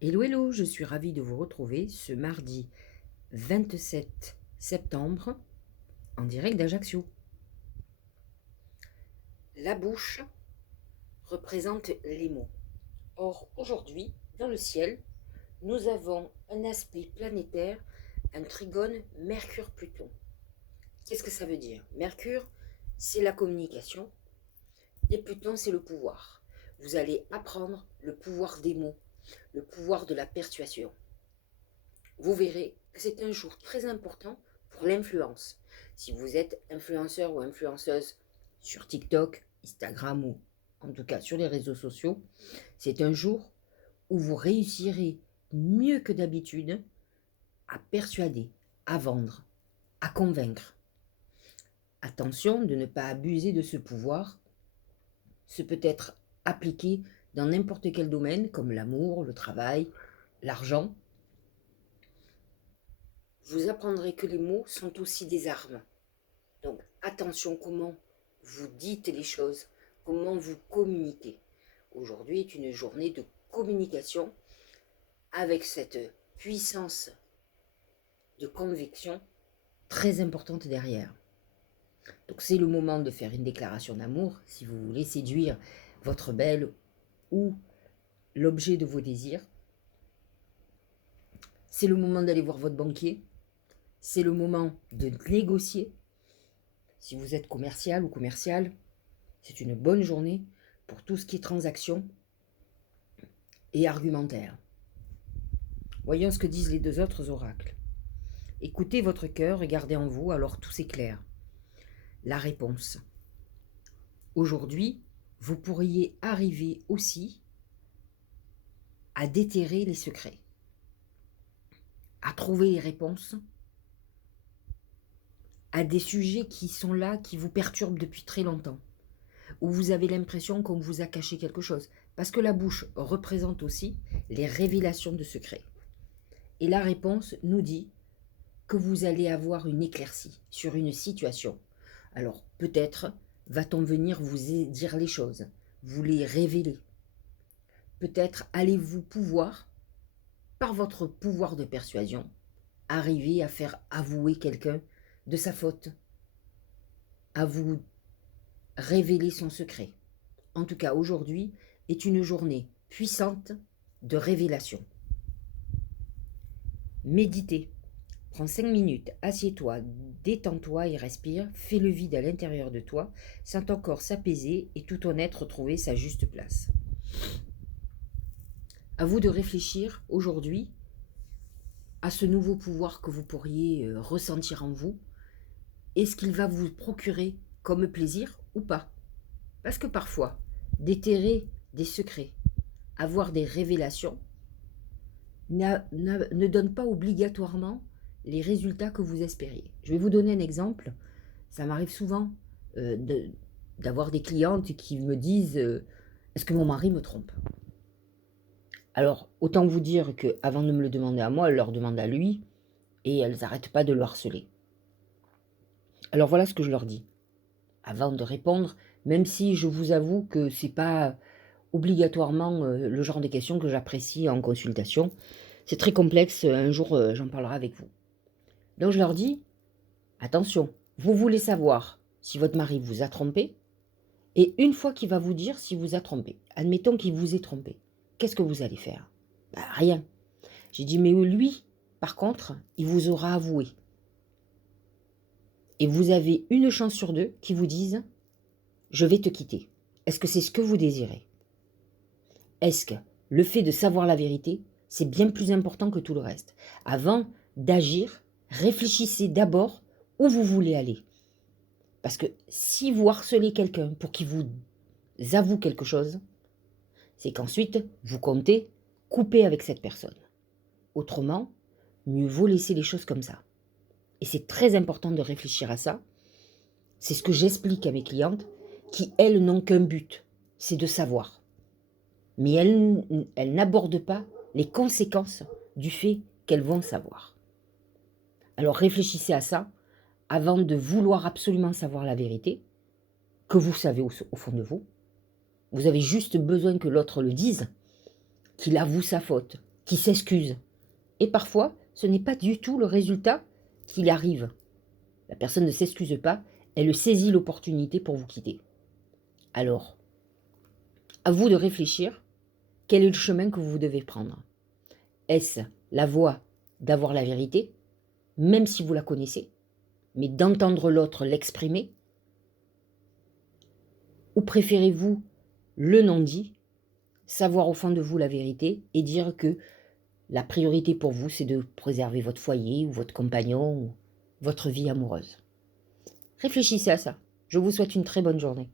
Hello, hello, je suis ravie de vous retrouver ce mardi 27 septembre en direct d'Ajaccio. La bouche représente les mots. Or, aujourd'hui, dans le ciel, nous avons un aspect planétaire, un trigone Mercure-Pluton. Qu'est-ce que ça veut dire? Mercure, c'est la communication et Pluton, c'est le pouvoir. Vous allez apprendre le pouvoir des mots, le pouvoir de la persuasion. Vous verrez que c'est un jour très important pour l'influence. Si vous êtes influenceur ou influenceuse sur TikTok, Instagram ou en tout cas sur les réseaux sociaux, c'est un jour où vous réussirez mieux que d'habitude à persuader, à vendre, à convaincre. Attention de ne pas abuser de ce pouvoir. Ce peut être appliqué dans n'importe quel domaine comme l'amour, le travail, l'argent. Vous apprendrez que les mots sont aussi des armes. Donc attention comment vous dites les choses, comment vous communiquez. Aujourd'hui est une journée de communication avec cette puissance de conviction très importante derrière. Donc c'est le moment de faire une déclaration d'amour si vous voulez séduire votre belle ou l'objet de vos désirs. C'est le moment d'aller voir votre banquier. C'est le moment de négocier. Si vous êtes commercial ou commercial, c'est une bonne journée pour tout ce qui est transaction et argumentaire. Voyons ce que disent les deux autres oracles. Écoutez votre cœur et gardez en vous, alors tout s'éclaire. La réponse. Aujourd'hui, vous pourriez arriver aussi à déterrer les secrets, à trouver les réponses à des sujets qui sont là, qui vous perturbent depuis très longtemps, où vous avez l'impression qu'on vous a caché quelque chose. Parce que la bouche représente aussi les révélations de secrets. Et la réponse nous dit que vous allez avoir une éclaircie sur une situation. Alors peut-être va-t-on venir vous dire les choses, vous les révéler. Peut-être allez-vous pouvoir, par votre pouvoir de persuasion, arriver à faire avouer quelqu'un de sa faute, à vous révéler son secret. En tout cas, aujourd'hui est une journée puissante de révélation. Méditez. Prends 5 minutes, assieds-toi, détends-toi et respire, fais le vide à l'intérieur de toi, sens ton corps s'apaiser et tout ton être trouver sa juste place. À vous de réfléchir aujourd'hui à ce nouveau pouvoir que vous pourriez ressentir en vous. Est-ce qu'il va vous procurer comme plaisir ou pas? Parce que parfois, déterrer des secrets, avoir des révélations, ne donne pas obligatoirement les résultats que vous espériez. Je vais vous donner un exemple. Ça m'arrive souvent d'avoir des clientes qui me disent est-ce que mon mari me trompe? Alors, autant vous dire qu'avant de me le demander à moi, elles leur demandent à lui et elles n'arrêtent pas de le harceler. Alors voilà ce que je leur dis. Avant de répondre, même si je vous avoue que ce n'est pas obligatoirement le genre de questions que j'apprécie en consultation, c'est très complexe, un jour j'en parlerai avec vous. Donc je leur dis, attention, vous voulez savoir si votre mari vous a trompé, et une fois qu'il va vous dire s'il vous a trompé, admettons qu'il vous ait trompé, qu'est-ce que vous allez faire? Rien. J'ai dit, mais lui, par contre, il vous aura avoué. Et vous avez une chance sur deux qui vous disent, je vais te quitter. Est-ce que c'est ce que vous désirez? Est-ce que le fait de savoir la vérité, c'est bien plus important que tout le reste? Avant d'agir, réfléchissez d'abord où vous voulez aller. Parce que si vous harcelez quelqu'un pour qu'il vous avoue quelque chose, c'est qu'ensuite, vous comptez couper avec cette personne. Autrement, mieux vaut laisser les choses comme ça. Et c'est très important de réfléchir à ça. C'est ce que j'explique à mes clientes qui, elles, n'ont qu'un but, c'est de savoir. Mais elles n'abordent pas les conséquences du fait qu'elles vont savoir. Alors réfléchissez à ça avant de vouloir absolument savoir la vérité, que vous savez au fond de vous. Vous avez juste besoin que l'autre le dise, qu'il avoue sa faute, qui s'excuse. Et parfois, ce n'est pas du tout le résultat qu'il arrive. La personne ne s'excuse pas, elle saisit l'opportunité pour vous quitter. Alors, à vous de réfléchir, quel est le chemin que vous devez prendre? Est-ce la voie d'avoir la vérité, même si vous la connaissez, mais d'entendre l'autre l'exprimer? Ou préférez-vous le non-dit, savoir au fond de vous la vérité et dire que la priorité pour vous, c'est de préserver votre foyer ou votre compagnon ou votre vie amoureuse? Réfléchissez à ça. Je vous souhaite une très bonne journée.